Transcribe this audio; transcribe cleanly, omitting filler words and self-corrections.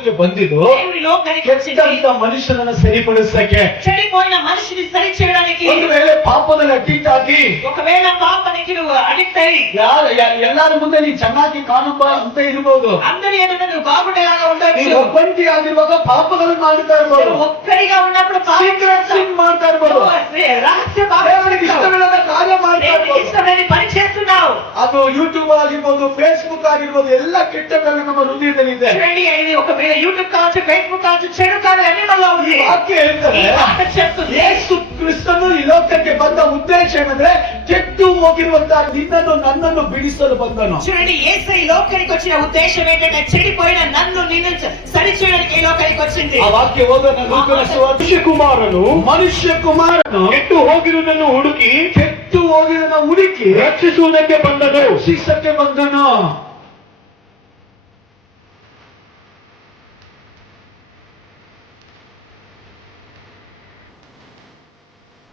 ಲೋಕಕ್ಕೆ ಬಂದಿದ್ದು దేవుడు ఈ లోకానికి వచ్చింది ಕೆಟ್ಟಂತ ಮನುಷ್ಯನನ್ನ ಸರಿಪಡಿಸಕ್ಕೆ. చెడిపోయిన మనిషిని సరి చేయడానికి. ಒಂದು ವೇಳೆ ಪಾಪದಲ್ಲಿ ಅಡಿಕ್ಟ್ ಆಗಿ ఒకవేళ పాపానికి నువ్వు అడిక్ట్ అయ్యి ಎಲ್ಲಾರ ಮುಂದೆ ನೀನ್ ಚೆನ್ನಾಗಿ ಕಾಣುವ ಅಂತ ಇರ್ಬೋದು. అందరి ఎదుట నువ్వు బాగుండేలాగా ఉండొచ్చు. ನೀನು ಒಬ್ಬಂಟಿ ಆಗಿರುವಾಗ ಪಾಪಗಳನ್ನು ಮಾಡ್ತಾ ಇರ್ಬೋದು. ఒక్కడిగా ఉన్నప్పుడు ಸಿನ್ ಮಾಡ್ತಾ ಇರ್ಬೋದು. రహస్య ದೇವರಿಗೆ ಇಷ್ಟವಿಲ್ಲದ ಕಾರ್ಯ ಮಾಡ್ತಾ ಇರ್ಬೋದು. ఇష్టమైన పని చేస్తున్నావు. ಅದು ಯೂಟ್ಯೂಬ್ ಆಗಿರ್ಬೋದು, ಫೇಸ್ಬುಕ್ ಆಗಿರ್ಬೋದು, ಎಲ್ಲ ಕೆಟ್ಟವೆಲ್ಲ ನಮ್ಮ ಹೃದಯದಲ್ಲಿ ಇದೆ. చూడండి, ఇది ఒకవేళ యూట్యూబ్ కావచ్చు, ఫేస్బుక్ కావచ్చు, చెడు కాదు అన్ని మనలో ఉంది. ವಾಕ್ಯ ಹೇಳ್ತಾರೆ, చెప్తుంది ಯೇಸು ಕ್ರಿಸ್ತನು ಈ ಲೋಕಕ್ಕೆ ಬಂದ ಉದ್ದೇಶ ಏನಂದ್ರೆ ಕೆಟ್ಟು ಹೋಗಿರುವಂತಹ ನಿನ್ನನ್ನು ನನ್ನನ್ನು ಬಿಡಿಸಲು ಬಂದನು. చూడండి, యేసు ఈ లోకానికి వచ్చిన ఉద్దేశం ఏంటంటే చెడిపోయిన నన్ను నిన్ను సరి చేయడానికి ఈ లోకానికి వచ్చింది. ಆ ವಾಕ್ಯ ಓದೋಣ. ಮನುಷ್ಯ ಕುಮಾರನು ಕೆಟ್ಟು ಹೋಗಿರುವುದನ್ನು ಹುಡುಕಿ ಕೆಟ್ಟು ಹೋಗಿರೋದನ್ನ ಹುಡುಕಿ ರಕ್ಷಿಸುವುದಕ್ಕೆ ಬಂದನು. ಶಿಕ್ಷಕ್ಕೆ ಬಂದನು.